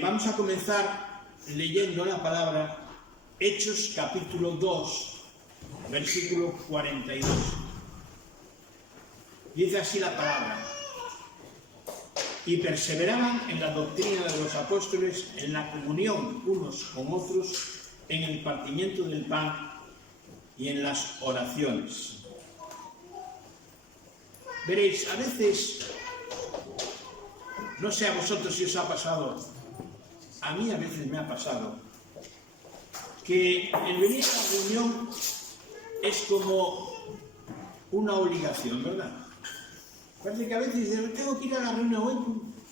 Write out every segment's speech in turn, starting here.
Vamos a comenzar leyendo la palabra Hechos capítulo 2, versículo 42. Dice así la palabra: y perseveraban en la doctrina de los apóstoles, en la comunión unos con otros, en el partimiento del pan y en las oraciones. Veréis, a veces, no sé a vosotros si os ha pasado, a mí a veces me ha pasado, que el venir a la reunión es como una obligación, ¿verdad? Parece que a veces dicen, tengo que ir a la reunión hoy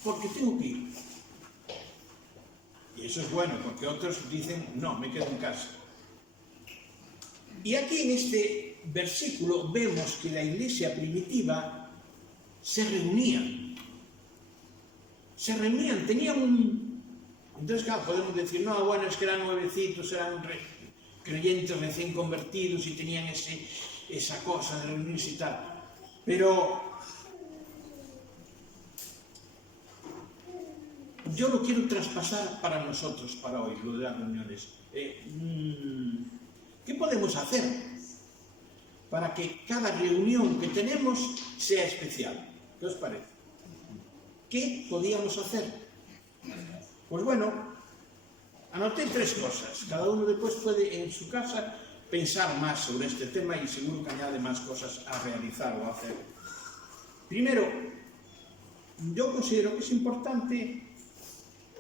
porque tengo que ir. Y eso es bueno, porque otros dicen, no, me quedo en casa. Y aquí en este versículo vemos que la iglesia primitiva se reunían, tenían un... Entonces, claro, podemos decir, no, bueno, es que eran nuevecitos, eran creyentes recién convertidos y tenían esa cosa de reunirse y tal. Pero yo lo quiero traspasar para nosotros, para hoy, lo de las reuniones. ¿Qué podemos hacer para que cada reunión que tenemos sea especial? ¿Qué os parece? ¿Qué podíamos hacer? Pues bueno, anoté 3 cosas. Cada uno después puede en su casa pensar más sobre este tema y seguro que añade más cosas a realizar o a hacer. Primero, yo considero que es importante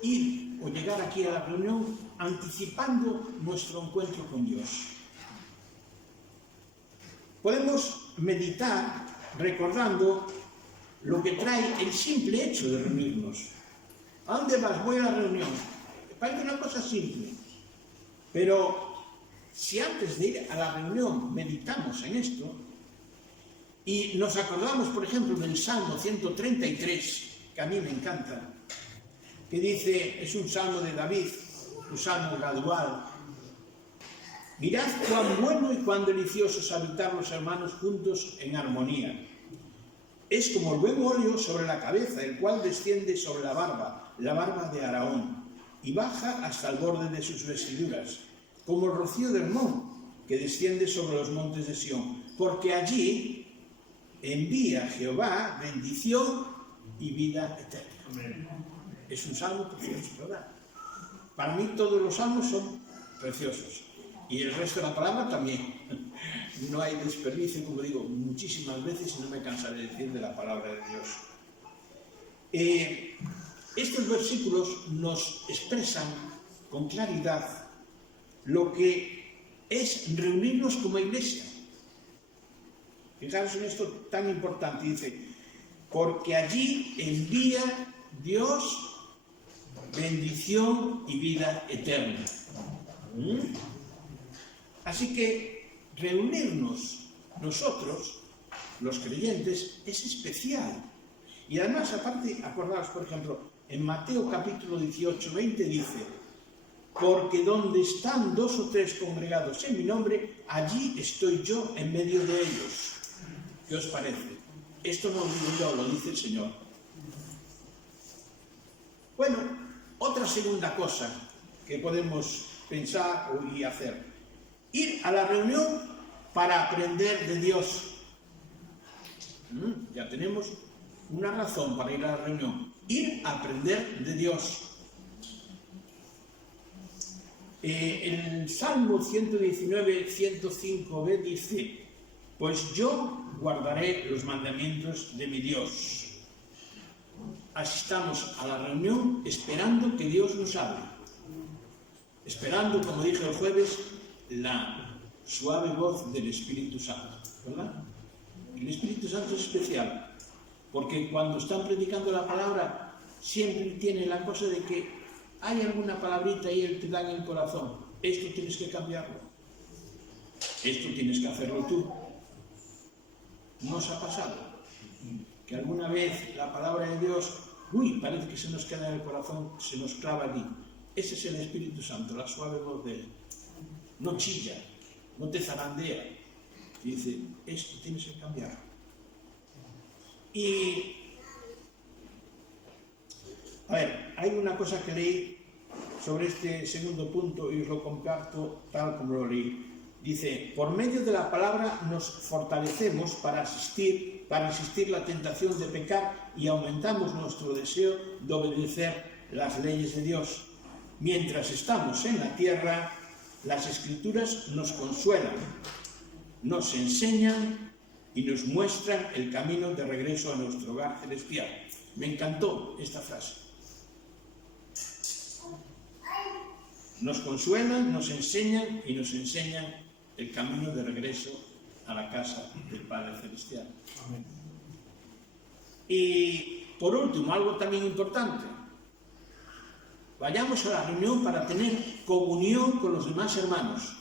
ir o llegar aquí a la reunión anticipando nuestro encuentro con Dios. Podemos meditar recordando lo que trae el simple hecho de reunirnos. ¿A dónde vas? Voy a la reunión. Parece una cosa simple, pero si antes de ir a la reunión meditamos en esto y nos acordamos, por ejemplo, del Salmo 133, que a mí me encanta, que dice, es un salmo de David, un salmo gradual: mirad cuán bueno y cuán delicioso es habitar los hermanos juntos en armonía. Es como el buen óleo sobre la cabeza, el cual desciende sobre la barba de Aarón, y baja hasta el borde de sus vestiduras, como el rocío del Hermón, que desciende sobre los montes de Sión, porque allí envía Jehová bendición y vida eterna. Es un salmo precioso, ¿verdad? Para mí todos los salmos son preciosos, y el resto de la palabra también. No hay desperdicio, como digo muchísimas veces, y no me cansaré de decir de la palabra de Dios. Estos versículos nos expresan con claridad lo que es reunirnos como iglesia. Fijaros en esto tan importante, dice, porque allí envía Dios bendición y vida eterna. Así que reunirnos nosotros, los creyentes, es especial. Y además, aparte, acordaos, por ejemplo, en Mateo capítulo 18, 20 dice, porque donde están 2 o 3 congregados en mi nombre, allí estoy yo en medio de ellos. ¿Qué os parece? Esto no lo digo yo, lo dice el Señor. Bueno, otra segunda cosa que podemos pensar y hacer: ir a la reunión para aprender de Dios. Ya tenemos una razón para ir a la reunión: ir a aprender de Dios. El Salmo 119, 105b dice, pues yo guardaré los mandamientos de mi Dios. Asistamos a la reunión esperando que Dios nos hable, esperando, como dije el jueves, la suave voz del Espíritu Santo, ¿verdad? El Espíritu Santo es especial, porque cuando están predicando la palabra siempre tiene la cosa de que hay alguna palabrita y Él te da en el corazón. Esto tienes que cambiarlo, esto tienes que hacerlo tú. ¿No os ha pasado que alguna vez la palabra de Dios, parece que se nos queda en el corazón, se nos clava allí? Ese es el Espíritu Santo, la suave voz de Él. No chilla, no te zarandea. Y dice, esto tienes que cambiar. Y, a ver, hay una cosa que leí sobre este segundo punto y os lo comparto tal como lo leí. Dice, por medio de la palabra nos fortalecemos para resistir la tentación de pecar y aumentamos nuestro deseo de obedecer las leyes de Dios. Mientras estamos en la tierra, las Escrituras nos consuelan, nos enseñan y nos muestran el camino de regreso a nuestro hogar celestial. Me encantó esta frase. Nos consuelan, nos enseñan y nos enseñan el camino de regreso a la casa del Padre Celestial. Amén. Y por último, algo también importante. Vayamos a la reunión para tener comunión con los demás hermanos.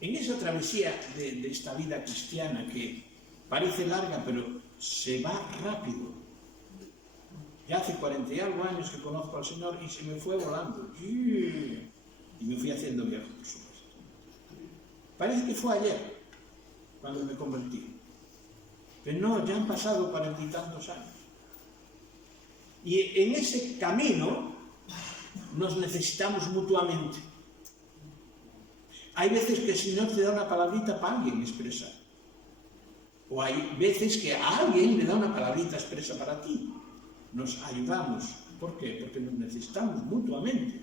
En esa travesía de esta vida cristiana que parece larga, pero se va rápido. Ya hace 40 y algo años que conozco al Señor y se me fue volando. Y me fui haciendo viejo, por supuesto. Parece que fue ayer cuando me convertí. Pero no, ya han pasado 40 y tantos años. Y en ese camino nos necesitamos mutuamente. Hay veces que el Señor te da una palabrita para alguien expresar. O hay veces que a alguien le da una palabrita expresa para ti. Nos ayudamos. ¿Por qué? Porque nos necesitamos mutuamente.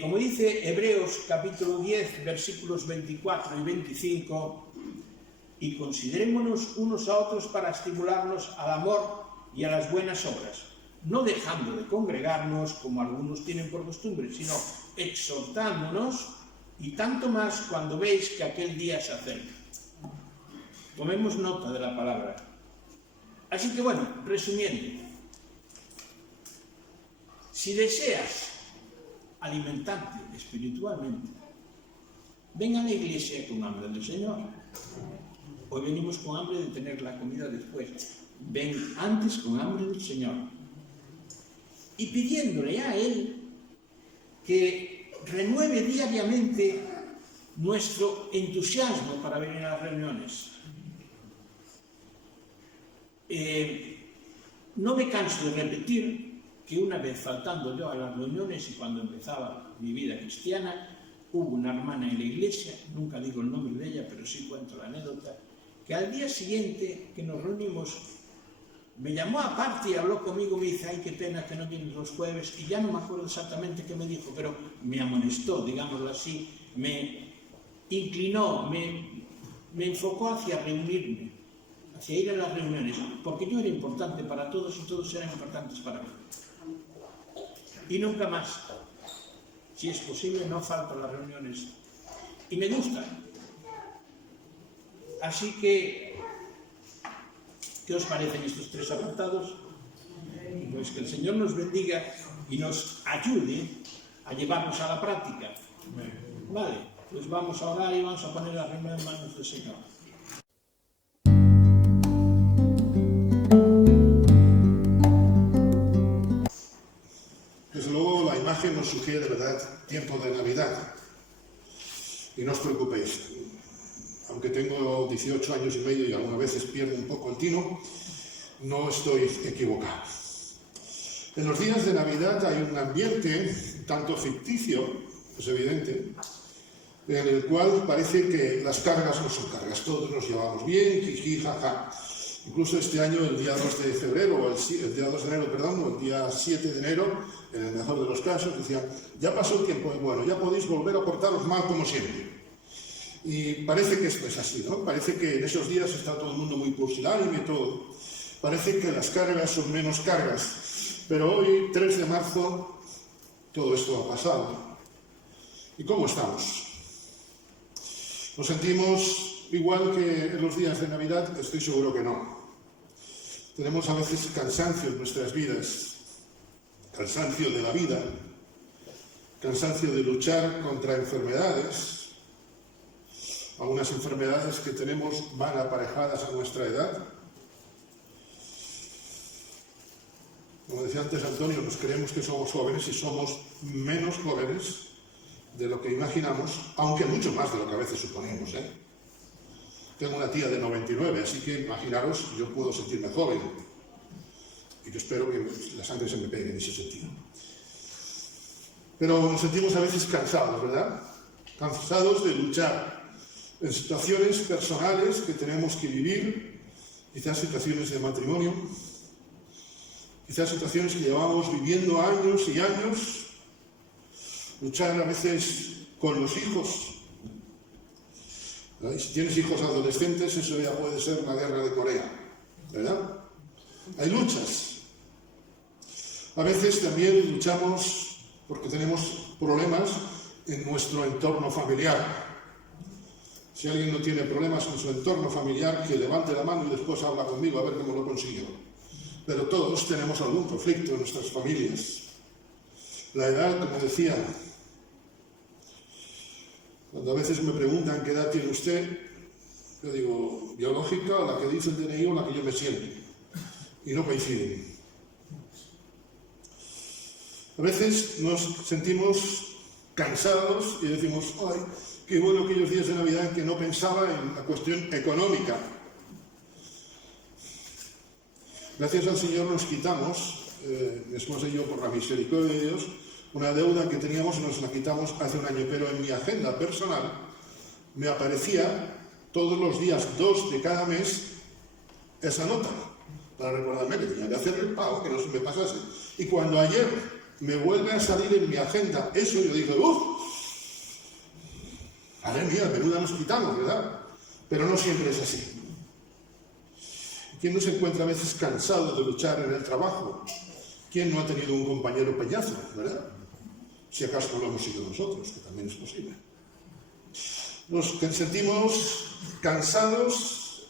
Como dice Hebreos capítulo 10, versículos 24 y 25, y considerémonos unos a otros para estimularnos al amor y a las buenas obras, no dejando de congregarnos como algunos tienen por costumbre, sino exhortándonos, y tanto más cuando veis que aquel día se acerca. Tomemos nota de la palabra. Así que bueno, resumiendo, si deseas alimentarte espiritualmente, ven a la iglesia con hambre del Señor. Hoy venimos con hambre de tener la comida después. Ven antes con hambre del Señor. Y pidiéndole a Él que renueve diariamente nuestro entusiasmo para venir a las reuniones. No me canso de repetir que una vez faltando yo a las reuniones y cuando empezaba mi vida cristiana, hubo una hermana en la iglesia, nunca digo el nombre de ella, pero sí cuento la anécdota, que al día siguiente que nos reunimos, me llamó aparte y habló conmigo, me dice, ay, qué pena que no vienes los jueves, y ya no me acuerdo exactamente qué me dijo, pero me amonestó, digámoslo así, me inclinó, me enfocó hacia reunirme, hacia ir a las reuniones, porque yo era importante para todos y todos eran importantes para mí. Y nunca más, si es posible, no falto a las reuniones. Y me gustan. Así que, ¿qué os parecen estos tres apartados? Pues que el Señor nos bendiga y nos ayude a llevarnos a la práctica. Vale, pues vamos a orar y vamos a poner la reunión en manos del Señor. Desde luego la imagen nos sugiere de verdad tiempo de Navidad. Y no os preocupéis, aunque tengo 18 años y medio y algunas veces pierdo un poco el tino, no estoy equivocado. En los días de Navidad hay un ambiente tanto ficticio, es evidente, en el cual parece que las cargas no son cargas, todos nos llevamos bien, jiji, jaja. Incluso este año, el día 2 de febrero, o el día 2 de enero, perdón, o el día 7 de enero, en el mejor de los casos, decían, ya pasó el tiempo, bueno, ya podéis volver a portaros mal como siempre. Y parece que esto es así, ¿no? Parece que en esos días está todo el mundo muy pusilánime, todo. Parece que las cargas son menos cargas. Pero hoy, 3 de marzo, todo esto ha pasado. ¿Y cómo estamos? ¿Nos sentimos igual que en los días de Navidad? Estoy seguro que no. Tenemos a veces cansancio en nuestras vidas. Cansancio de la vida. Cansancio de luchar contra enfermedades. Algunas enfermedades que tenemos van aparejadas a nuestra edad. Como decía antes Antonio, nos creemos que somos jóvenes y somos menos jóvenes de lo que imaginamos, aunque mucho más de lo que a veces suponemos, ¿eh? Tengo una tía de 99, así que imaginaros, yo puedo sentirme joven. Y que espero que la sangre se me pegue en ese sentido. Pero nos sentimos a veces cansados, ¿verdad? Cansados de luchar en situaciones personales que tenemos que vivir, quizás situaciones de matrimonio, quizás situaciones que llevamos viviendo años y años, luchar a veces con los hijos. Y si tienes hijos adolescentes, eso ya puede ser una guerra de Corea, ¿verdad? Hay luchas. A veces también luchamos porque tenemos problemas en nuestro entorno familiar. Si alguien no tiene problemas en su entorno familiar, que levante la mano y después habla conmigo a ver cómo lo consiguió. Pero todos tenemos algún conflicto en nuestras familias. La edad, como decía, cuando a veces me preguntan qué edad tiene usted, yo digo, biológica, o la que dice el DNI o la que yo me siento. Y no coinciden. A veces nos sentimos cansados y decimos, ay, qué bueno aquellos días de Navidad en que no pensaba en la cuestión económica. Gracias al Señor nos quitamos, mi esposa y yo, por la misericordia de Dios, una deuda que teníamos y nos la quitamos hace un año, pero en mi agenda personal me aparecía todos los días 2 de cada mes esa nota, para recordarme que tenía que hacer el pago, que no se me pasase. Y cuando ayer me vuelve a salir en mi agenda eso, yo dije, madre mía, menuda nos quitamos, ¿verdad? Pero no siempre es así. ¿Quién no se encuentra a veces cansado de luchar en el trabajo? ¿Quién no ha tenido un compañero peñazo, verdad? Si acaso no lo hemos sido nosotros, que también es posible. Nos sentimos cansados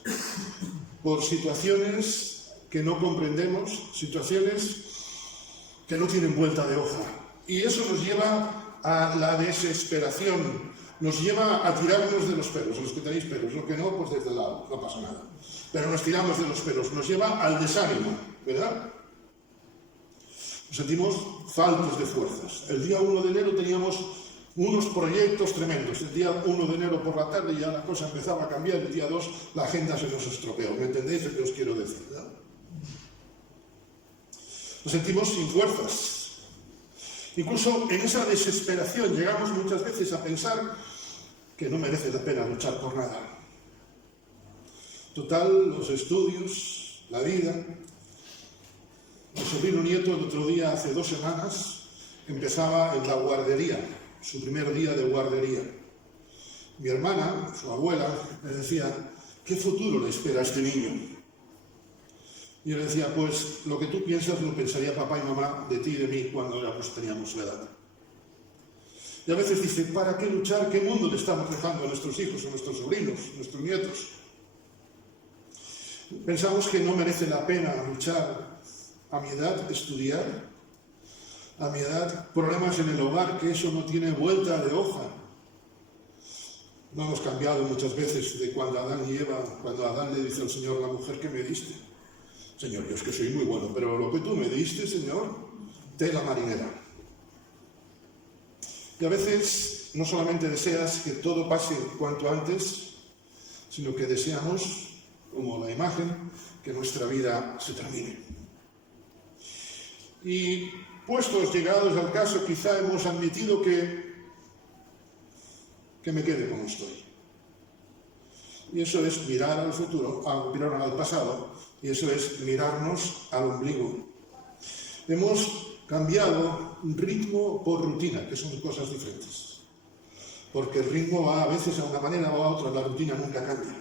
por situaciones que no comprendemos, situaciones que no tienen vuelta de hoja. Y eso nos lleva a la desesperación, nos lleva a tirarnos de los pelos, los que tenéis pelos, los que no, pues desde el lado, no pasa nada. Pero nos tiramos de los pelos, nos lleva al desánimo, ¿verdad? Nos sentimos faltos de fuerzas. El día 1 de enero teníamos unos proyectos tremendos. El día 1 de enero por la tarde ya la cosa empezaba a cambiar, el día 2 la agenda se nos estropeó. ¿Me entendéis lo que os quiero decir, verdad? Nos sentimos sin fuerzas. Incluso en esa desesperación llegamos muchas veces a pensar que no merece la pena luchar por nada. Total, los estudios, la vida. Mi sobrino nieto el otro día, hace 2 semanas, empezaba en la guardería, su primer día de guardería. Mi hermana, su abuela, me decía, ¿qué futuro le espera a este niño? Y yo le decía, pues lo que tú piensas lo pensaría papá y mamá de ti y de mí cuando teníamos la edad. Y a veces dice, ¿para qué luchar? ¿Qué mundo le estamos dejando a nuestros hijos, a nuestros sobrinos, a nuestros nietos? Pensamos que no merece la pena luchar a mi edad, estudiar, a mi edad, problemas en el hogar, que eso no tiene vuelta de hoja. No hemos cambiado muchas veces de cuando Adán y Eva, cuando Adán le dice al Señor, la mujer que me diste. Señor, yo es que soy muy bueno, pero lo que tú me diste, Señor, tela marinera. Y a veces no solamente deseas que todo pase cuanto antes, sino que deseamos, como la imagen, que nuestra vida se termine. Y puestos, llegados al caso, quizá hemos admitido que me quede como estoy. Y eso es mirar al futuro, mirar al pasado, y eso es mirarnos al ombligo. Hemos cambiado ritmo por rutina, que son cosas diferentes. Porque el ritmo va a veces a una manera o a otra, la rutina nunca cambia.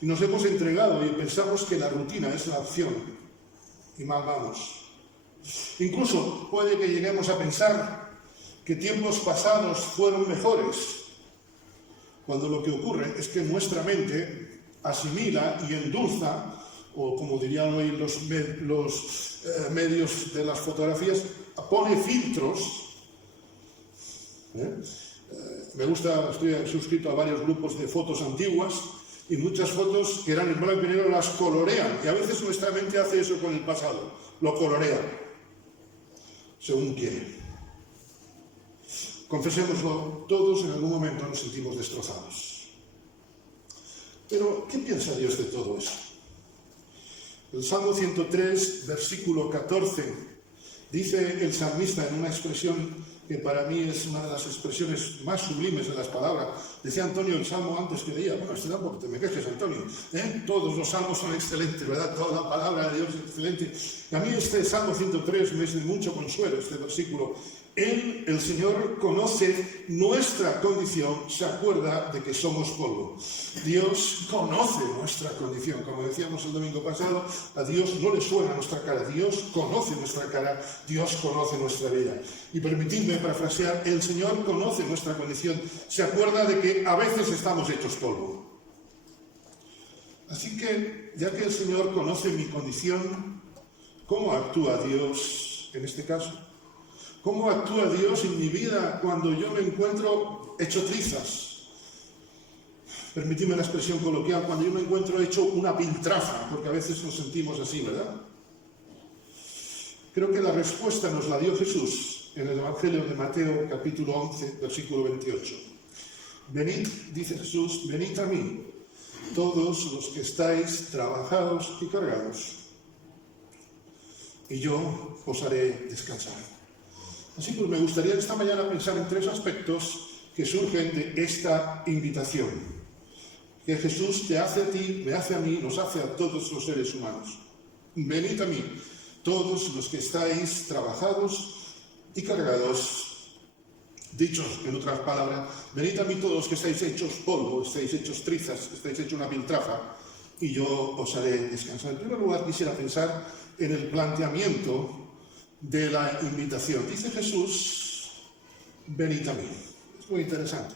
Y nos hemos entregado y pensamos que la rutina es la opción. Y mal vamos. Incluso puede que lleguemos a pensar que tiempos pasados fueron mejores, cuando lo que ocurre es que nuestra mente asimila y endulza, o como dirían hoy los medios de las fotografías, pone filtros. Me gusta, estoy suscrito a varios grupos de fotos antiguas, y muchas fotos que eran en blanco y negro las colorean, y a veces nuestra mente hace eso con el pasado, lo colorea, según quiere. Confesémoslo, todos en algún momento nos sentimos destrozados. Pero, ¿qué piensa Dios de todo eso? El Salmo 103, versículo 14, dice el salmista en una expresión que para mí es una de las expresiones más sublimes de las palabras. Decía Antonio el Salmo antes que leía, bueno, tampoco te me quejes, Antonio, todos los salmos son excelentes, ¿verdad? Toda la palabra de Dios es excelente. Y a mí este Salmo 103 me es de mucho consuelo, este versículo. Él, el Señor, conoce nuestra condición, se acuerda de que somos polvo. Dios conoce nuestra condición. Como decíamos el domingo pasado, a Dios no le suena nuestra cara. Dios conoce nuestra cara, Dios conoce nuestra vida. Y permitidme parafrasear, el Señor conoce nuestra condición, se acuerda de que a veces estamos hechos polvo. Así que, ya que el Señor conoce mi condición, ¿cómo actúa Dios en este caso? ¿Cómo actúa Dios en mi vida cuando yo me encuentro hecho trizas? Permitidme la expresión coloquial, cuando yo me encuentro hecho una piltrafa, porque a veces nos sentimos así, ¿verdad? Creo que la respuesta nos la dio Jesús en el Evangelio de Mateo, capítulo 11, versículo 28. Venid, dice Jesús, venid a mí, todos los que estáis trabajados y cargados, y yo os haré descansar. Así pues, me gustaría esta mañana pensar en 3 aspectos que surgen de esta invitación que Jesús te hace a ti, me hace a mí, nos hace a todos los seres humanos. Venid a mí, todos los que estáis trabajados y cargados. Dicho en otras palabras, venid a mí todos los que estáis hechos polvo, estáis hechos trizas, estáis hechos una piltrafa, y yo os haré descansar. En primer lugar, quisiera pensar en el planteamiento de la invitación. Dice Jesús, venid a mí. Es muy interesante.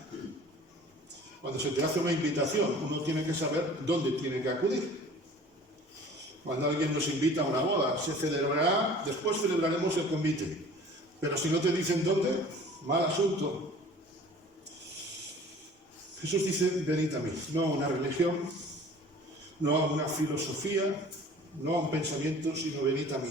Cuando se te hace una invitación, uno tiene que saber dónde tiene que acudir. Cuando alguien nos invita a una boda, se celebrará, después celebraremos el convite. Pero si no te dicen dónde, mal asunto. Jesús dice, venid a mí. No a una religión, no a una filosofía, no a un pensamiento, sino venid a mí.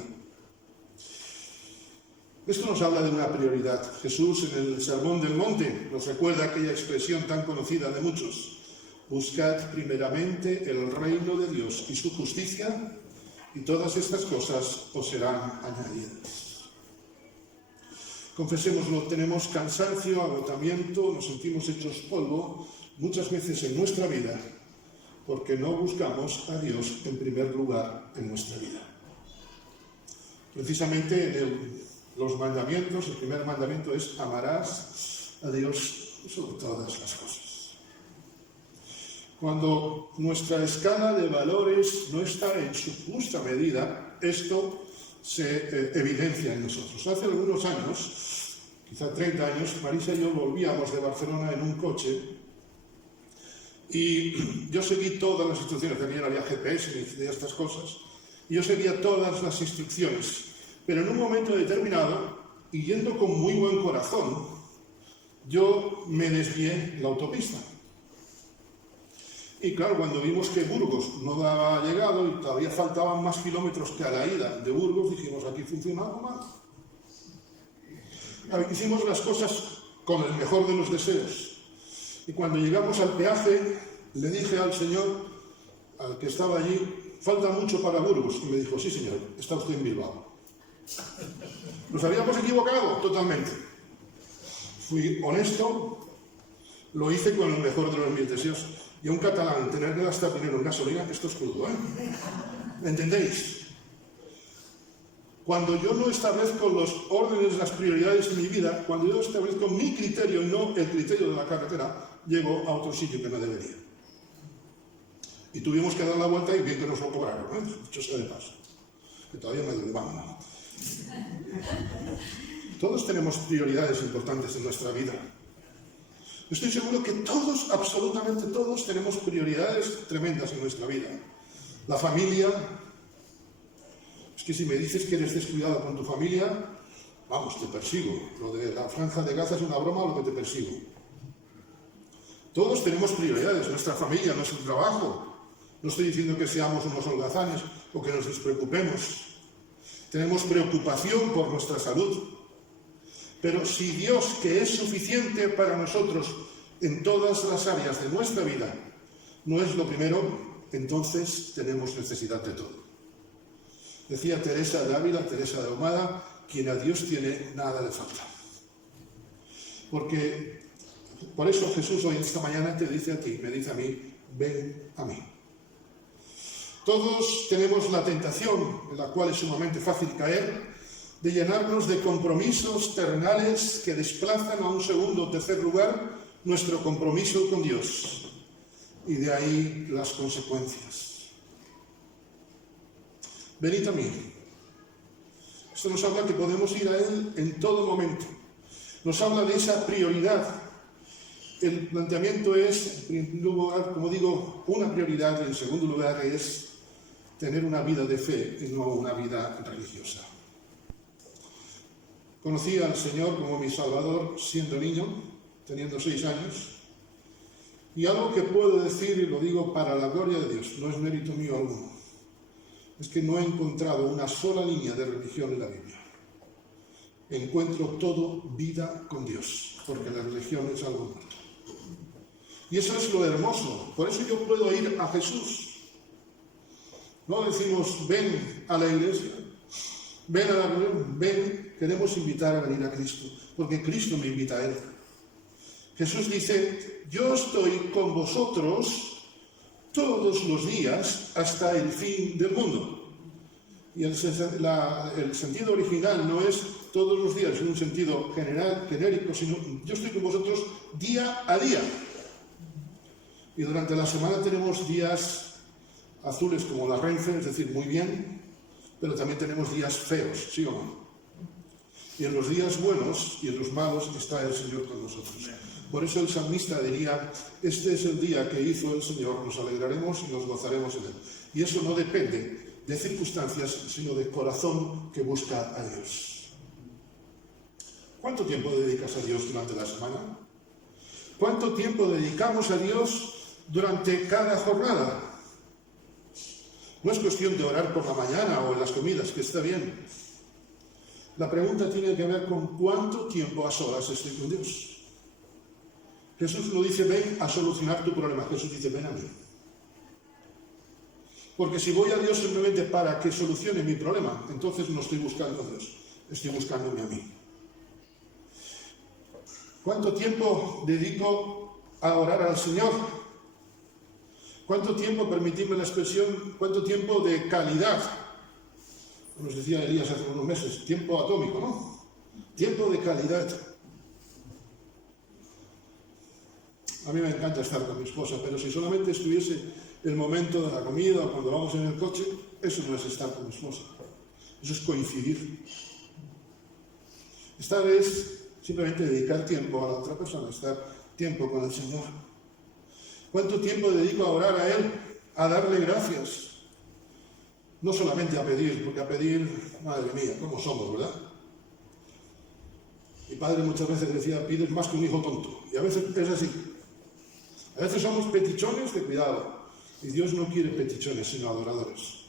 Esto nos habla de una prioridad. Jesús en el Sermón del Monte nos recuerda aquella expresión tan conocida de muchos. Buscad primeramente el reino de Dios y su justicia, y todas estas cosas os serán añadidas. Confesémoslo, tenemos cansancio, agotamiento, nos sentimos hechos polvo muchas veces en nuestra vida, porque no buscamos a Dios en primer lugar en nuestra vida. Precisamente en los mandamientos, el primer mandamiento es amarás a Dios sobre todas las cosas. Cuando nuestra escala de valores no está en su justa medida, esto se evidencia en nosotros. Hace algunos años, quizá 30 años, Marisa y yo volvíamos de Barcelona en un coche y yo seguí todas las instrucciones. También no había GPS ni de estas cosas, y yo seguía todas las instrucciones. Pero en un momento determinado, y yendo con muy buen corazón, yo me desvié la autopista. Y claro, cuando vimos que Burgos no daba llegado y todavía faltaban más kilómetros que a la ida de Burgos, dijimos, aquí funciona algo mal. Hicimos las cosas con el mejor de los deseos. Y cuando llegamos al peaje, le dije al señor, al que estaba allí, falta mucho para Burgos. Y me dijo, sí señor, está usted en Bilbao. Nos habíamos equivocado totalmente. Fui honesto, lo hice con el mejor de los mis deseos. Y a un catalán tener que gastar dinero en gasolina, esto es crudo, ¿eh? ¿Me entendéis? Cuando yo no establezco los órdenes, las prioridades en mi vida, cuando yo establezco mi criterio y no el criterio de la carretera, llego a otro sitio que no debería. Y tuvimos que dar la vuelta y bien que nos lo cobraron, ¿eh? Dicho sea de paso. Que todavía me debamos. Todos tenemos prioridades importantes en nuestra vida. Estoy seguro que todos, absolutamente todos, tenemos prioridades tremendas en nuestra vida. La familia. Es que si me dices que eres descuidado con tu familia, vamos, te persigo. Lo de la franja de Gaza es una broma, lo que te persigo. Todos tenemos prioridades, nuestra familia, nuestro trabajo. No estoy diciendo que seamos unos holgazanes o que nos despreocupemos. Tenemos preocupación por nuestra salud. Pero si Dios, que es suficiente para nosotros en todas las áreas de nuestra vida, no es lo primero, entonces tenemos necesidad de todo. Decía Teresa de Ávila, Teresa de Ahumada, quien a Dios tiene, nada le falta. Porque por eso Jesús hoy esta mañana te dice a ti, me dice a mí, ven a mí. Todos tenemos la tentación, en la cual es sumamente fácil caer, de llenarnos de compromisos terrenales que desplazan a un segundo o tercer lugar nuestro compromiso con Dios. Y de ahí las consecuencias. Venid a mí. Esto nos habla que podemos ir a Él en todo momento. Nos habla de esa prioridad. El planteamiento es, en primer lugar, como digo, una prioridad, y en segundo lugar es tener una vida de fe y no una vida religiosa. Conocí al Señor como mi Salvador siendo niño, teniendo 6 años, y algo que puedo decir, y lo digo para la gloria de Dios, no es mérito mío alguno, es que no he encontrado una sola línea de religión en la Biblia. Encuentro todo vida con Dios, porque la religión es algo muerto. Y eso es lo hermoso, por eso yo puedo ir a Jesús. No decimos, ven a la iglesia, ven a la reunión, ven, queremos invitar a venir a Cristo, porque Cristo me invita a Él. Jesús dice, yo estoy con vosotros todos los días hasta el fin del mundo. Y el sentido original no es todos los días en un sentido general, genérico, sino yo estoy con vosotros día a día. Y durante la semana tenemos días azules como la Renfe, es decir, muy bien, pero también tenemos días feos, ¿sí o no? Y en los días buenos y en los malos está el Señor con nosotros. Por eso el salmista diría, este es el día que hizo el Señor, nos alegraremos y nos gozaremos en Él. Y eso no depende de circunstancias, sino de corazón que busca a Dios. ¿Cuánto tiempo dedicas a Dios durante la semana? ¿Cuánto tiempo dedicamos a Dios durante cada jornada? No es cuestión de orar por la mañana o en las comidas, que está bien. La pregunta tiene que ver con cuánto tiempo a solas estoy con Dios. Jesús no dice, ven a solucionar tu problema. Jesús dice, ven a mí. Porque si voy a Dios simplemente para que solucione mi problema, entonces no estoy buscando a Dios, estoy buscándome a mí. ¿Cuánto tiempo dedico a orar al Señor? ¿Cuánto tiempo, permitidme la expresión, cuánto tiempo de calidad? Nos decía Elías hace unos meses, tiempo atómico, ¿no? Tiempo de calidad. A mí me encanta estar con mi esposa, pero si solamente estuviese el momento de la comida o cuando vamos en el coche, eso no es estar con mi esposa. Eso es coincidir. Estar es simplemente dedicar tiempo a la otra persona, estar tiempo con el Señor. ¿Cuánto tiempo dedico a orar a Él? A darle gracias. No solamente a pedir, porque a pedir, madre mía, ¿cómo somos, verdad? Mi padre muchas veces decía, pides más que un hijo tonto. Y a veces es así. A veces somos petichones de cuidado. Y Dios no quiere petichones, sino adoradores.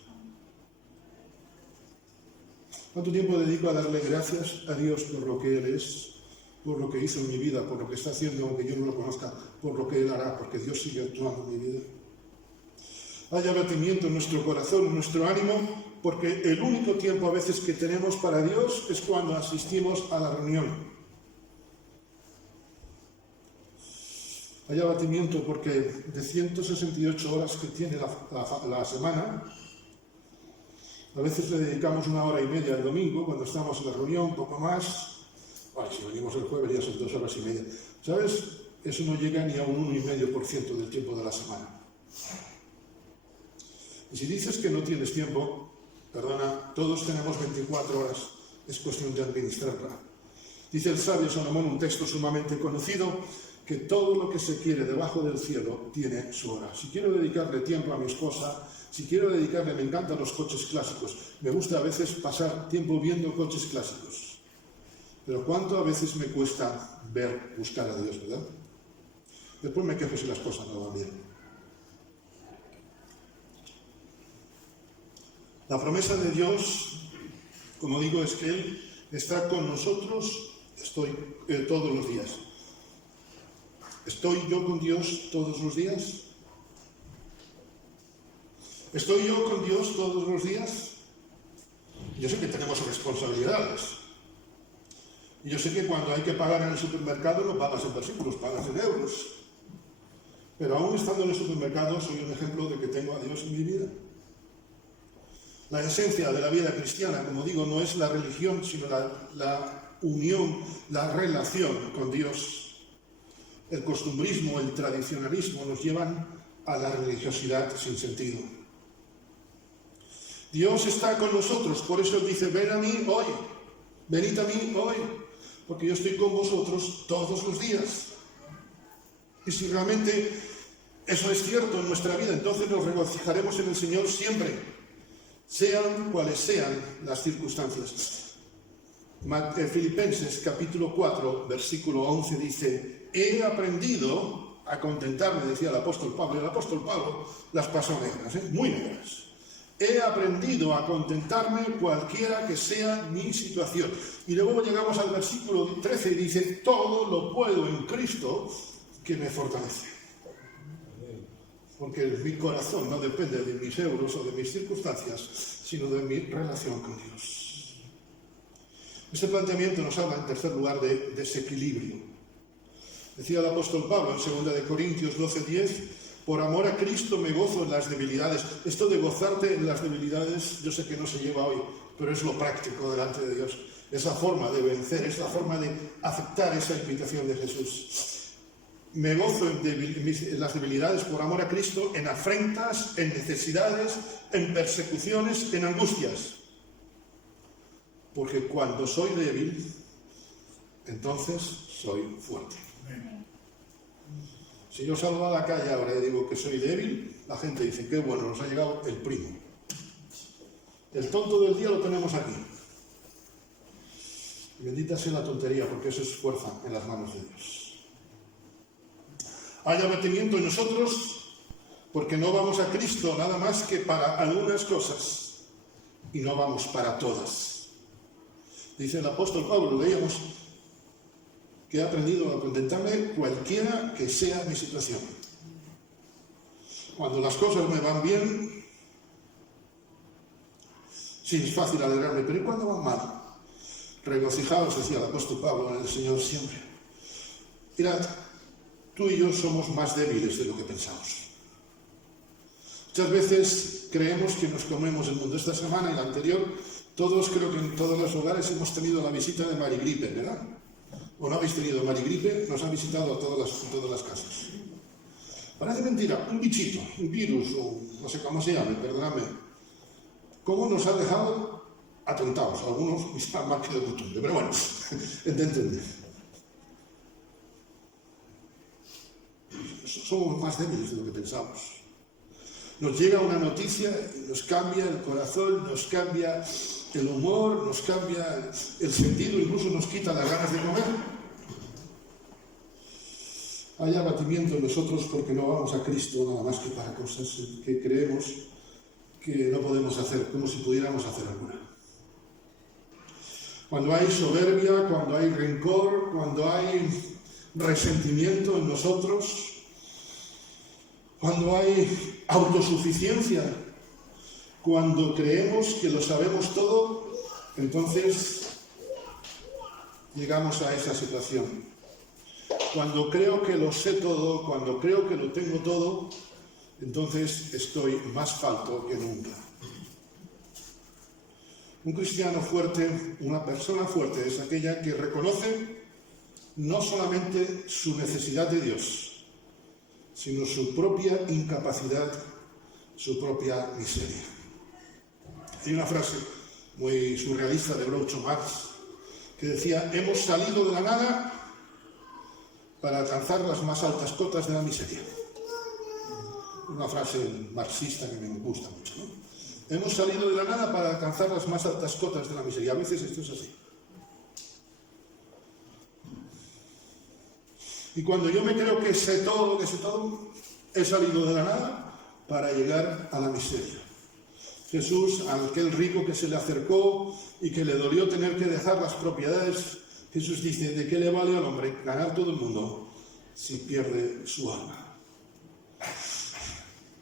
¿Cuánto tiempo dedico a darle gracias a Dios por lo que Él es? Por lo que hizo en mi vida, por lo que está haciendo, aunque yo no lo conozca, por lo que Él hará, porque Dios sigue actuando en mi vida. Hay abatimiento en nuestro corazón, en nuestro ánimo, porque el único tiempo a veces que tenemos para Dios es cuando asistimos a la reunión. Hay abatimiento porque de 168 horas que tiene la semana, a veces le dedicamos 1 hora y media el domingo, cuando estamos en la reunión, poco más. Ay, si venimos el jueves ya son 2 horas y media. ¿Sabes? Eso no llega ni a un 1,5% del tiempo de la semana. Y si dices que no tienes tiempo, perdona, todos tenemos 24 horas, es cuestión de administrarla. Dice el sabio Salomón, un texto sumamente conocido, que todo lo que se quiere debajo del cielo tiene su hora. Si quiero dedicarle tiempo a mi esposa, si quiero dedicarle, me encantan los coches clásicos, me gusta a veces pasar tiempo viendo coches clásicos. Pero ¿cuánto a veces me cuesta buscar a Dios, verdad? Después me quejo si las cosas no van bien. La promesa de Dios, como digo, es que Él está con nosotros todos los días. ¿Estoy yo con Dios todos los días? ¿Estoy yo con Dios todos los días? Yo sé que tenemos responsabilidades. Y yo sé que cuando hay que pagar en el supermercado no pagas en versículos, pagas en euros. Pero aún estando en el supermercado soy un ejemplo de que tengo a Dios en mi vida. La esencia de la vida cristiana, como digo, no es la religión, sino la unión, la relación con Dios. El costumbrismo, el tradicionalismo nos llevan a la religiosidad sin sentido. Dios está con nosotros, por eso dice, ven a mí hoy, venid a mí hoy, porque yo estoy con vosotros todos los días. Y si realmente eso es cierto en nuestra vida, entonces nos regocijaremos en el Señor siempre, sean cuales sean las circunstancias. Filipenses capítulo 4, versículo 11 dice, he aprendido a contentarme, decía el apóstol Pablo, y el apóstol Pablo las pasó negras, muy negras. He aprendido a contentarme cualquiera que sea mi situación. Y luego llegamos al versículo 13 y dice, todo lo puedo en Cristo que me fortalece. Porque mi corazón no depende de mis euros o de mis circunstancias, sino de mi relación con Dios. Este planteamiento nos habla, en tercer lugar, de desequilibrio. Decía el apóstol Pablo en 2 Corintios 12:10, por amor a Cristo me gozo en las debilidades. Esto de gozarte en las debilidades, yo sé que no se lleva hoy, pero es lo práctico delante de Dios. Es la forma de vencer, es la forma de aceptar esa invitación de Jesús. Me gozo en las debilidades por amor a Cristo, en afrentas, en necesidades, en persecuciones, en angustias. Porque cuando soy débil, entonces soy fuerte. Si yo salgo a la calle ahora y digo que soy débil, la gente dice, qué bueno, nos ha llegado el primo. El tonto del día lo tenemos aquí. Y bendita sea la tontería, porque eso es fuerza en las manos de Dios. Hay abatimiento en nosotros, porque no vamos a Cristo nada más que para algunas cosas, y no vamos para todas. Dice el apóstol Pablo, leíamos, que he aprendido a contentarme cualquiera que sea mi situación. Cuando las cosas me van bien, sí es fácil alegrarme, pero ¿y cuando van mal? Regocijaos, decía el apóstol Pablo, en el Señor siempre. Mirad, tú y yo somos más débiles de lo que pensamos. Muchas veces creemos que nos comemos el mundo. Esta semana y la anterior, todos, creo que en todos los hogares hemos tenido la visita de Marigripe, ¿verdad? ¿O no habéis tenido Marigripe? Nos ha visitado a todas las casas. Parece mentira, un bichito, un virus, o no sé cómo se llame, perdóname. ¿Cómo nos ha dejado atontados? Algunos están más que de costumbre, pero bueno, entended. Somos más débiles de lo que pensamos. Nos llega una noticia y nos cambia el corazón, nos cambia el humor, nos cambia el sentido, incluso nos quita las ganas de comer. Hay abatimiento en nosotros porque no vamos a Cristo nada más que para cosas que creemos que no podemos hacer, como si pudiéramos hacer alguna. Cuando hay soberbia, cuando hay rencor, cuando hay resentimiento en nosotros, cuando hay autosuficiencia, cuando creemos que lo sabemos todo, entonces llegamos a esa situación. Cuando creo que lo sé todo, cuando creo que lo tengo todo, entonces estoy más falto que nunca. Un cristiano fuerte, una persona fuerte, es aquella que reconoce no solamente su necesidad de Dios, sino su propia incapacidad, su propia miseria. Hay una frase muy surrealista de Groucho Marx que decía, hemos salido de la nada para alcanzar las más altas cotas de la miseria. Una frase marxista que me gusta mucho, ¿no? Hemos salido de la nada para alcanzar las más altas cotas de la miseria. A veces esto es así. Y cuando yo me creo que sé todo, he salido de la nada para llegar a la miseria. Jesús, a aquel rico que se le acercó y que le dolió tener que dejar las propiedades, Jesús dice, ¿de qué le vale al hombre ganar todo el mundo si pierde su alma?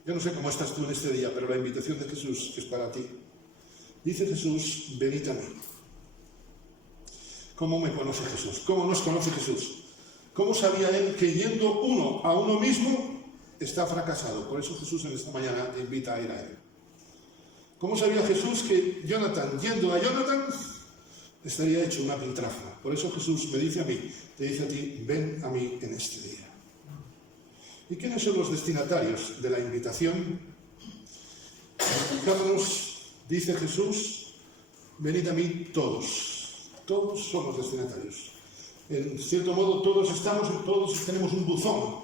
Yo no sé cómo estás tú en este día, pero la invitación de Jesús es para ti. Dice Jesús, venid a mí. ¿Cómo me conoce Jesús? ¿Cómo nos conoce Jesús? ¿Cómo sabía él que yendo uno a uno mismo está fracasado? Por eso Jesús en esta mañana te invita a ir a él. ¿Cómo sabía Jesús que Jonathan, yendo a Jonathan, estaría hecho una piltrafa? Por eso Jesús me dice a mí, te dice a ti, ven a mí en este día. ¿Y quiénes son los destinatarios de la invitación? Fijámonos, dice Jesús, venid a mí todos. Todos somos destinatarios. En cierto modo, todos tenemos un buzón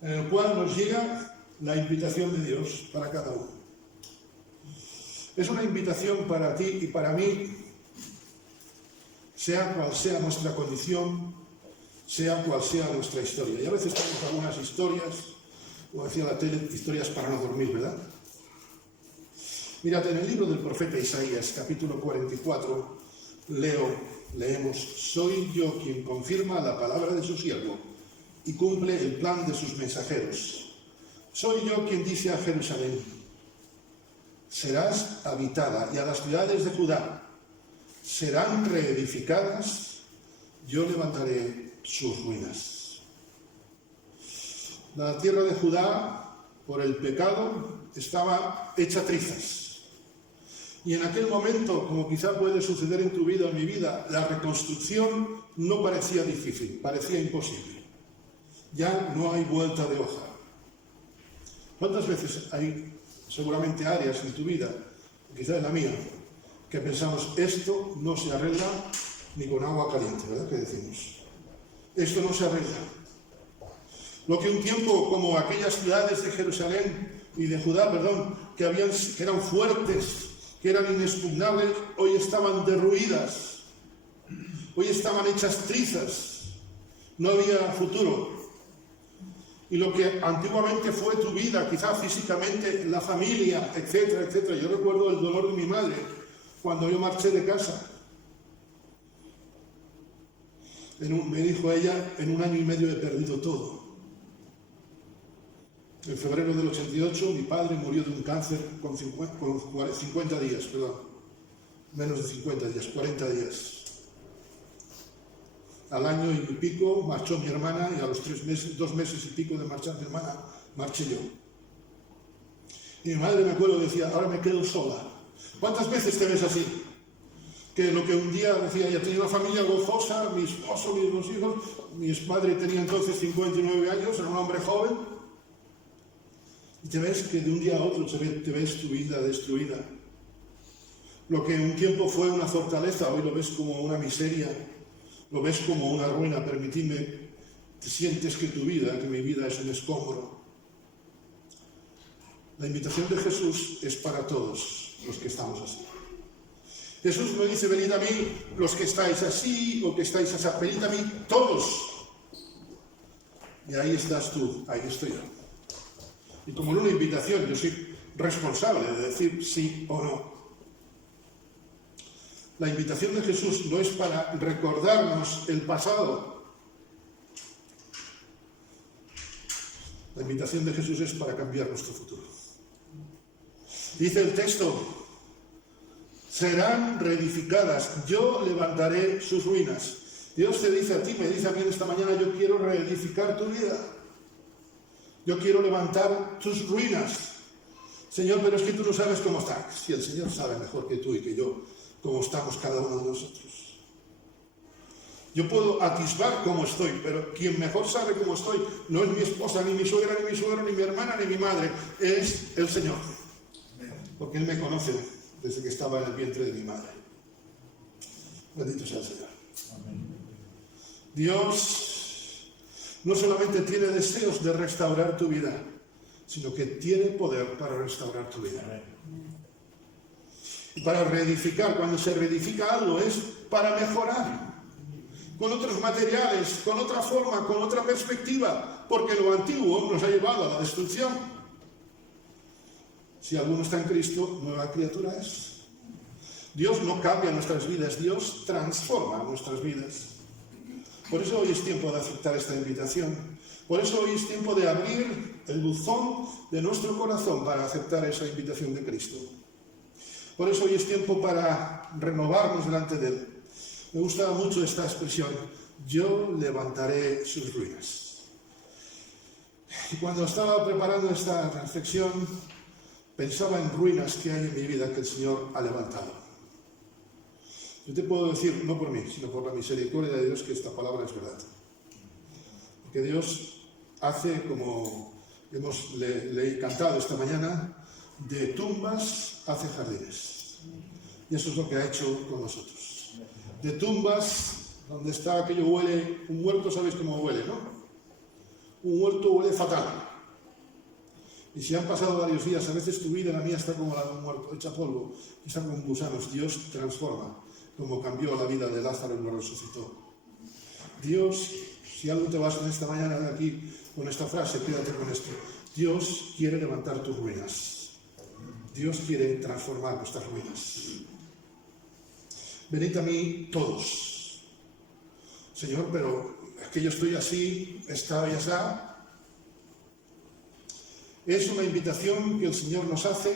en el cual nos llega la invitación de Dios para cada uno. Es una invitación para ti y para mí, sea cual sea nuestra condición, sea cual sea nuestra historia. Y a veces tenemos algunas historias, como decía la tele, historias para no dormir, ¿verdad? Mirad, en el libro del profeta Isaías, capítulo 44, leemos, soy yo quien confirma la palabra de su siervo y cumple el plan de sus mensajeros. Soy yo quien dice a Jerusalén, serás habitada, y a las ciudades de Judá serán reedificadas, yo levantaré sus ruinas. La tierra de Judá, por el pecado, estaba hecha trizas. Y en aquel momento, como quizá puede suceder en tu vida o en mi vida, la reconstrucción no parecía difícil, parecía imposible. Ya no hay vuelta de hoja. ¿Cuántas veces hay seguramente áreas en tu vida, quizá en la mía, que pensamos, esto no se arregla ni con agua caliente, ¿verdad? ¿Qué decimos? Esto no se arregla. Lo que un tiempo, como aquellas ciudades de Jerusalén y de Judá, que eran fuertes, que eran inexpugnables, hoy estaban derruidas, hoy estaban hechas trizas, no había futuro. Y lo que antiguamente fue tu vida, quizá físicamente, la familia, etcétera, etcétera. Yo recuerdo el dolor de mi madre cuando yo marché de casa. Me dijo ella, en 1 año y medio he perdido todo. En febrero del 88 mi padre murió de un cáncer con 50 días, menos de 50 días, 40 días. Al año y pico marchó mi hermana y a los 2 meses y pico de marchar mi hermana, marché yo. Y mi madre, me acuerdo, decía, ahora me quedo sola. ¿Cuántas veces te ves así? Que lo que un día decía, ya tenía una familia gozosa, mi esposo, mis 2 hijos, mi padre tenía entonces 59 años, era un hombre joven, y te ves que de un día a otro te ves tu vida destruida. Lo que un tiempo fue una fortaleza, hoy lo ves como una miseria, lo ves como una ruina. Permitidme, te sientes que tu vida, que mi vida es un escombro. La invitación de Jesús es para todos los que estamos así. Jesús me dice, venid a mí los que estáis así o que estáis así, venid a mí todos. Y ahí estás tú, ahí estoy yo. Y como en una invitación, yo soy responsable de decir sí o no. La invitación de Jesús no es para recordarnos el pasado. La invitación de Jesús es para cambiar nuestro futuro. Dice el texto, serán reedificadas, yo levantaré sus ruinas. Dios te dice a ti, me dice a mí en esta mañana, yo quiero reedificar tu vida. Yo quiero levantar tus ruinas. Señor, pero es que tú no sabes cómo está. Si el Señor sabe mejor que tú y que yo cómo estamos cada uno de nosotros. Yo puedo atisbar cómo estoy, pero quien mejor sabe cómo estoy no es mi esposa, ni mi suegra, ni mi suegro, ni mi hermana, ni mi madre. Es el Señor. Porque Él me conoce desde que estaba en el vientre de mi madre. Bendito sea el Señor. Dios no solamente tiene deseos de restaurar tu vida, sino que tiene poder para restaurar tu vida. Y para reedificar, cuando se reedifica algo, es para mejorar. Con otros materiales, con otra forma, con otra perspectiva, porque lo antiguo nos ha llevado a la destrucción. Si alguno está en Cristo, nueva criatura es. Dios no cambia nuestras vidas, Dios transforma nuestras vidas. Por eso hoy es tiempo de aceptar esta invitación. Por eso hoy es tiempo de abrir el buzón de nuestro corazón para aceptar esa invitación de Cristo. Por eso hoy es tiempo para renovarnos delante de Él. Me gusta mucho esta expresión: yo levantaré sus ruinas. Y cuando estaba preparando esta reflexión, pensaba en ruinas que hay en mi vida que el Señor ha levantado. Yo te puedo decir, no por mí, sino por la misericordia de Dios, que esta palabra es verdad. Porque Dios hace, como le he cantado esta mañana, de tumbas hace jardines. Y eso es lo que ha hecho con nosotros. De tumbas, donde está aquello huele, un huerto, ¿sabéis cómo huele, no? Un huerto huele fatal. Y si han pasado varios días, a veces tu vida, la mía, está como la de un huerto, hecha polvo, y está con gusanos. Dios transforma, como cambió la vida de Lázaro y lo resucitó. Dios, si algo te vas en esta mañana de aquí con esta frase, quédate con esto: Dios quiere levantar tus ruinas. Dios quiere transformar nuestras ruinas. Venid a mí todos. Señor, pero es que yo estoy así, está y está. Es una invitación que el Señor nos hace,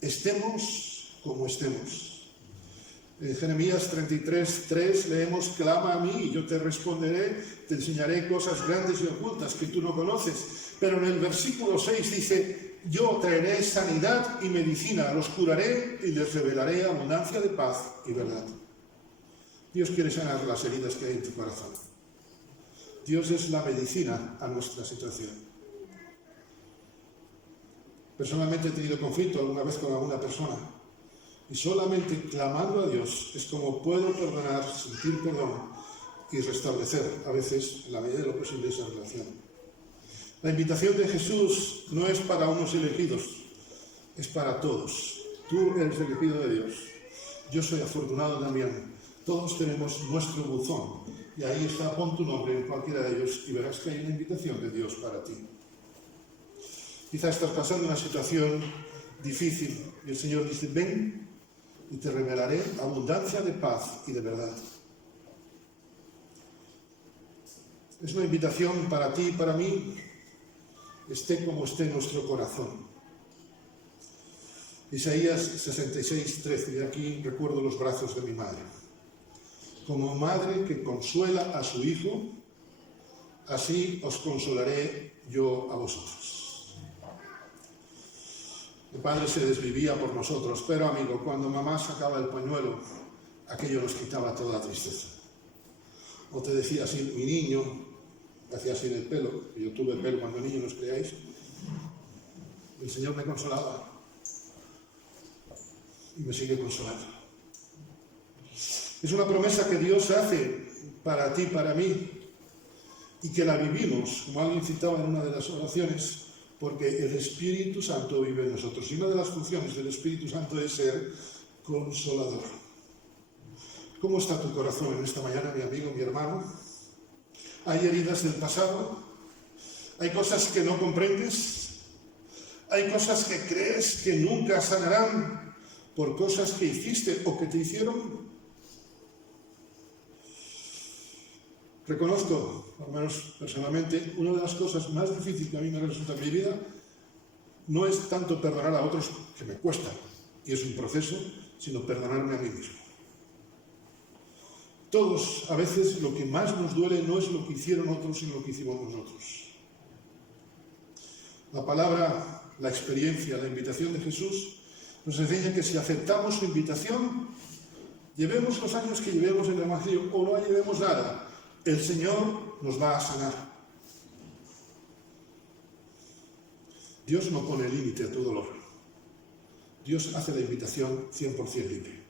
estemos como estemos. En Jeremías 33:3 leemos: clama a mí y yo te responderé, te enseñaré cosas grandes y ocultas que tú no conoces. Pero en el versículo 6 dice: yo traeré sanidad y medicina, los curaré y les revelaré abundancia de paz y verdad. Dios quiere sanar las heridas que hay en tu corazón. Dios es la medicina a nuestra situación. Personalmente he tenido conflicto alguna vez con alguna persona, y solamente clamando a Dios es como puedo perdonar, sentir perdón y restablecer, a veces, en la medida de lo posible, esa relación. La invitación de Jesús no es para unos elegidos, es para todos. Tú eres elegido de Dios. Yo soy afortunado también. Todos tenemos nuestro buzón, y ahí está, pon tu nombre en cualquiera de ellos y verás que hay una invitación de Dios para ti. Quizá estás pasando una situación difícil y el Señor dice: ven y te revelaré abundancia de paz y de verdad. Es una invitación para ti y para mí, esté como esté nuestro corazón. Isaías 66:13, y aquí recuerdo los brazos de mi madre. Como madre que consuela a su hijo, así os consolaré yo a vosotros. Mi padre se desvivía por nosotros, pero amigo, cuando mamá sacaba el pañuelo, aquello nos quitaba toda la tristeza. O te decía así, mi niño, me hacía así en el pelo, yo tuve pelo cuando niño, no os creáis. El Señor me consolaba y me sigue consolando. Es una promesa que Dios hace para ti, para mí, y que la vivimos, como alguien citaba en una de las oraciones, porque el Espíritu Santo vive en nosotros. Y una de las funciones del Espíritu Santo es ser consolador. ¿Cómo está tu corazón en esta mañana, mi amigo, mi hermano? ¿Hay heridas del pasado? ¿Hay cosas que no comprendes? ¿Hay cosas que crees que nunca sanarán por cosas que hiciste o que te hicieron? Reconozco, por lo menos personalmente, una de las cosas más difíciles que a mí me resulta en mi vida no es tanto perdonar a otros, que me cuesta, y es un proceso, sino perdonarme a mí mismo. Todos, a veces, lo que más nos duele no es lo que hicieron otros, sino lo que hicimos nosotros. La palabra, la experiencia, la invitación de Jesús nos enseña que si aceptamos su invitación, llevemos los años que llevemos en el Evangelio o no llevemos nada, el Señor nos va a sanar. Dios no pone límite a tu dolor. Dios hace la invitación 100% libre.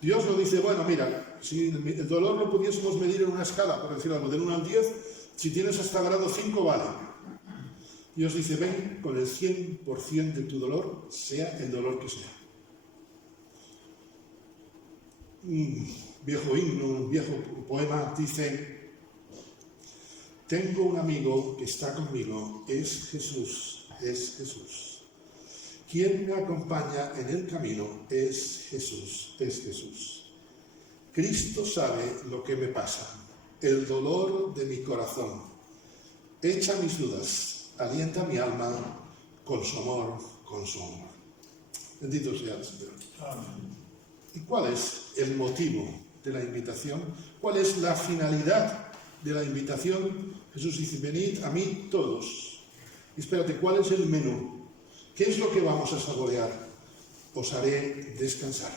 Dios no dice, bueno, mira, si el dolor lo pudiésemos medir en una escala, por decir algo, del 1 al 10, si tienes hasta grado 5, vale. Dios dice, ven con el 100% de tu dolor, sea el dolor que sea. Un viejo himno, un viejo poema dice: tengo un amigo que está conmigo, es Jesús, es Jesús. Quien me acompaña en el camino es Jesús, es Jesús. Cristo sabe lo que me pasa, el dolor de mi corazón. Echa mis dudas, alienta mi alma con su amor, con su amor. Bendito sea el Señor. ¿Y cuál es el motivo de la invitación? ¿Cuál es la finalidad de la invitación? Jesús dice, venid a mí todos. Y espérate, ¿cuál es el menú? ¿Qué es lo que vamos a saborear? Os haré descansar.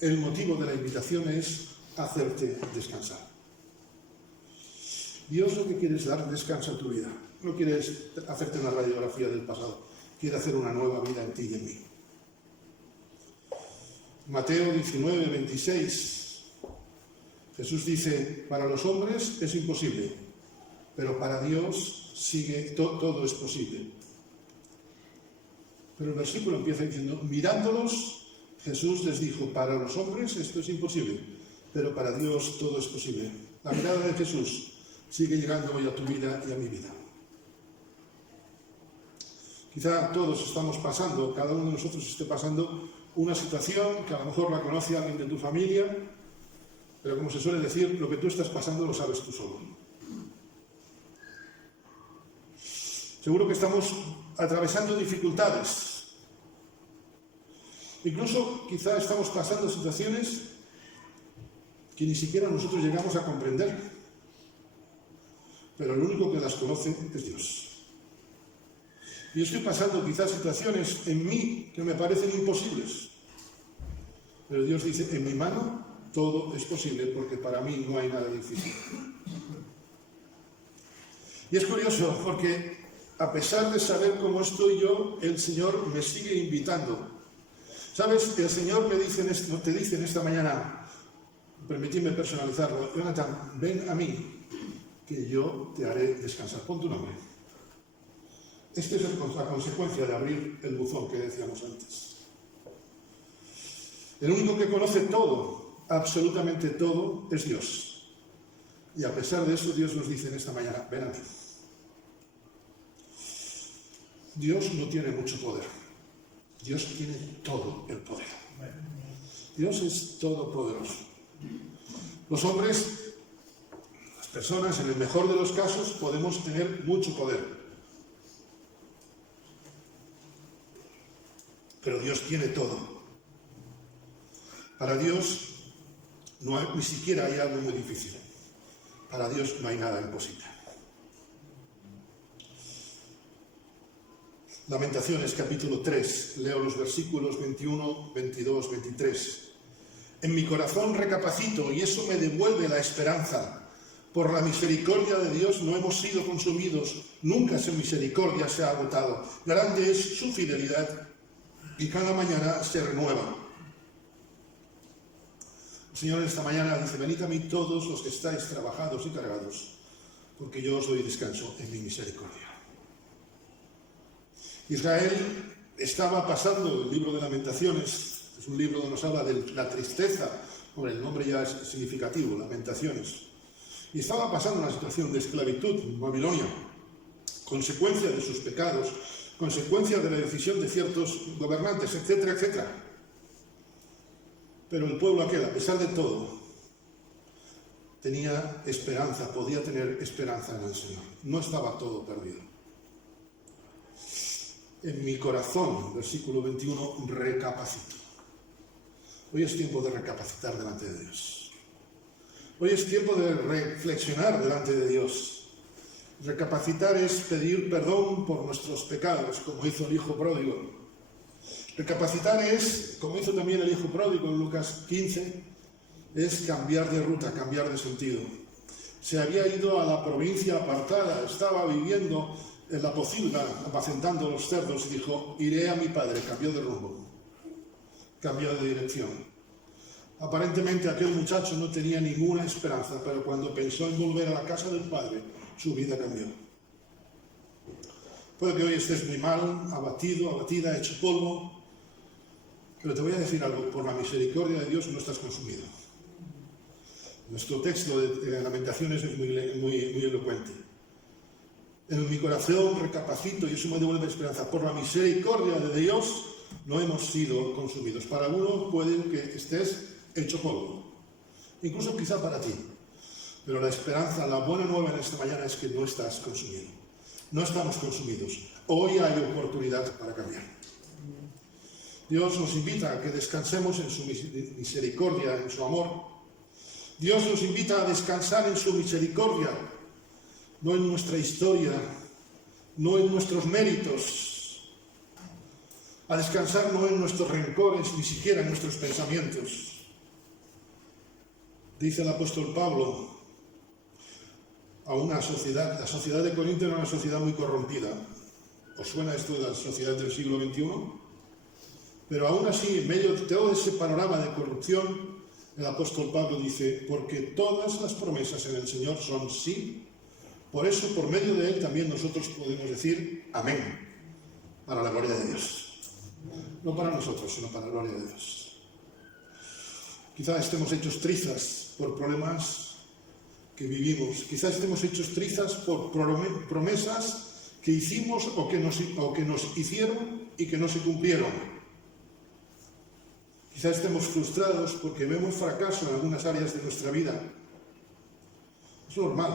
El motivo de la invitación es hacerte descansar. Dios lo que quiere es dar descanso a tu vida. No quiere hacerte una radiografía del pasado. Quiere hacer una nueva vida en ti y en mí. Mateo 19, 26. Jesús dice, para los hombres es imposible, pero para Dios todo es posible. Pero el versículo empieza diciendo, mirándolos, Jesús les dijo, para los hombres esto es imposible, pero para Dios todo es posible. La mirada de Jesús sigue llegando hoy a tu vida y a mi vida. Quizá todos estamos pasando, cada uno de nosotros esté pasando una situación que a lo mejor la conoce alguien de tu familia, pero como se suele decir, lo que tú estás pasando lo sabes tú solo. Seguro que estamos atravesando dificultades. Incluso quizá estamos pasando situaciones que ni siquiera nosotros llegamos a comprender. Pero el único que las conoce es Dios. Y estoy pasando quizás situaciones en mí que me parecen imposibles. Pero Dios dice, en mi mano todo es posible porque para mí no hay nada difícil. Y es curioso porque a pesar de saber cómo estoy yo, el Señor me sigue invitando. ¿Sabes? El Señor te dice en esta mañana, permitidme personalizarlo, Jonathan, ven a mí, que yo te haré descansar. Pon tu nombre. Esta es la consecuencia de abrir el buzón que decíamos antes. El único que conoce todo, absolutamente todo, es Dios. Y a pesar de eso, Dios nos dice en esta mañana, ven a mí. Dios no tiene mucho poder. Dios tiene todo el poder. Dios es todopoderoso. Los hombres, las personas, en el mejor de los casos, podemos tener mucho poder. Pero Dios tiene todo. Para Dios ni siquiera hay algo muy difícil. Para Dios no hay nada imposible. Lamentaciones, capítulo 3, leo los versículos 21, 22, 23. En mi corazón recapacito y eso me devuelve la esperanza. Por la misericordia de Dios no hemos sido consumidos, nunca su misericordia se ha agotado. Grande es su fidelidad y cada mañana se renueva. El Señor esta mañana dice, venid a mí todos los que estáis trabajados y cargados, porque yo os doy descanso en mi misericordia. Israel estaba pasando el libro de Lamentaciones, es un libro donde nos habla de la tristeza, bueno, el nombre ya es significativo, Lamentaciones, y estaba pasando una situación de esclavitud en Babilonia, consecuencia de sus pecados, consecuencia de la decisión de ciertos gobernantes, etcétera, etcétera. Pero el pueblo aquel, a pesar de todo, tenía esperanza, podía tener esperanza en el Señor. No estaba todo perdido. En mi corazón, versículo 21, recapacito. Hoy es tiempo de recapacitar delante de Dios. Hoy es tiempo de reflexionar delante de Dios. Recapacitar es pedir perdón por nuestros pecados, como hizo el hijo pródigo. Recapacitar es, como hizo también el hijo pródigo en Lucas 15, es cambiar de ruta, cambiar de sentido. Se había ido a la provincia apartada, estaba viviendo en la pocilga, apacentando los cerdos, y dijo, iré a mi padre. Cambió de rumbo, cambió de dirección. Aparentemente aquel muchacho no tenía ninguna esperanza, pero cuando pensó en volver a la casa del padre, su vida cambió. Puede que hoy estés muy mal, abatido, abatida, hecho polvo, pero te voy a decir algo, por la misericordia de Dios no estás consumido. Nuestro texto de Lamentaciones es muy elocuente. En mi corazón recapacito y eso me devuelve esperanza. Por la misericordia de Dios no hemos sido consumidos. Para uno puede que estés hecho polvo, incluso quizá para ti. Pero la esperanza, la buena nueva en esta mañana es que no estás consumido. No estamos consumidos. Hoy hay oportunidad para cambiar. Dios nos invita a que descansemos en su misericordia, en su amor. Dios nos invita a descansar en su misericordia, no en nuestra historia, no en nuestros méritos, a descansar no en nuestros rencores, ni siquiera en nuestros pensamientos. Dice el apóstol Pablo a una sociedad, la sociedad de Corinto era una sociedad muy corrompida. ¿Os suena esto de la sociedad del siglo XXI? Pero aún así, en medio de todo ese panorama de corrupción, el apóstol Pablo dice, porque todas las promesas en el Señor son sí, por eso por medio de Él también nosotros podemos decir amén, para la gloria de Dios. No para nosotros, sino para la gloria de Dios. Quizás estemos hechos trizas por problemas que vivimos, quizás estemos hechos trizas por promesas que hicimos o que nos hicieron y que no se cumplieron. Quizás estemos frustrados porque vemos fracaso en algunas áreas de nuestra vida. Es normal.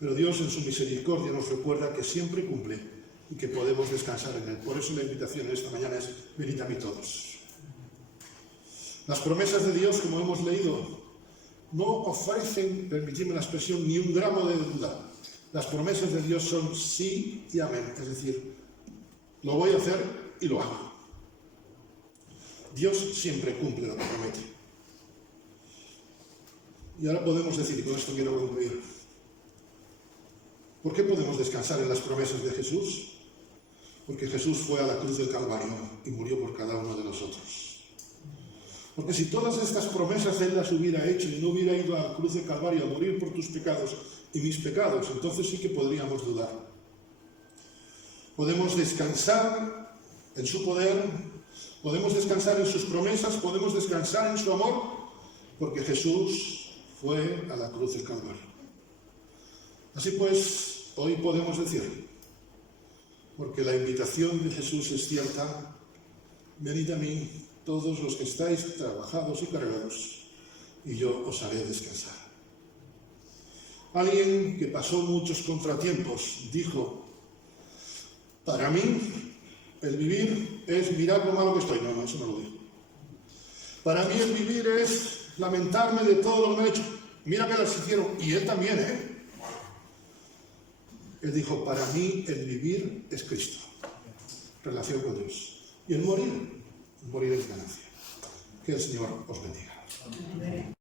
Pero Dios en su misericordia nos recuerda que siempre cumple y que podemos descansar en Él. Por eso la invitación esta mañana es venid a mí todos. Las promesas de Dios, como hemos leído, no ofrecen, permitidme la expresión, ni un gramo de duda. Las promesas de Dios son sí y amén. Es decir, lo voy a hacer y lo hago. Dios siempre cumple lo que promete. Y ahora podemos decir, y con esto quiero concluir, ¿por qué podemos descansar en las promesas de Jesús? Porque Jesús fue a la cruz del Calvario y murió por cada uno de nosotros. Porque si todas estas promesas Él las hubiera hecho y no hubiera ido a la cruz del Calvario a morir por tus pecados y mis pecados, entonces sí que podríamos dudar. Podemos descansar en su poder, podemos descansar en sus promesas, podemos descansar en su amor, porque Jesús fue a la cruz del Calvario. Así pues, hoy podemos decir, porque la invitación de Jesús es cierta, venid a mí todos los que estáis trabajados y cargados, y yo os haré descansar. Alguien que pasó muchos contratiempos dijo, para mí el vivir es mirar lo malo que estoy. No, eso no lo digo. Para mí el vivir es lamentarme de todo lo que me he hecho. Mira que las hicieron, y él también, Él dijo, para mí el vivir es Cristo, relación con Dios. Y el morir es ganancia. Que el Señor os bendiga.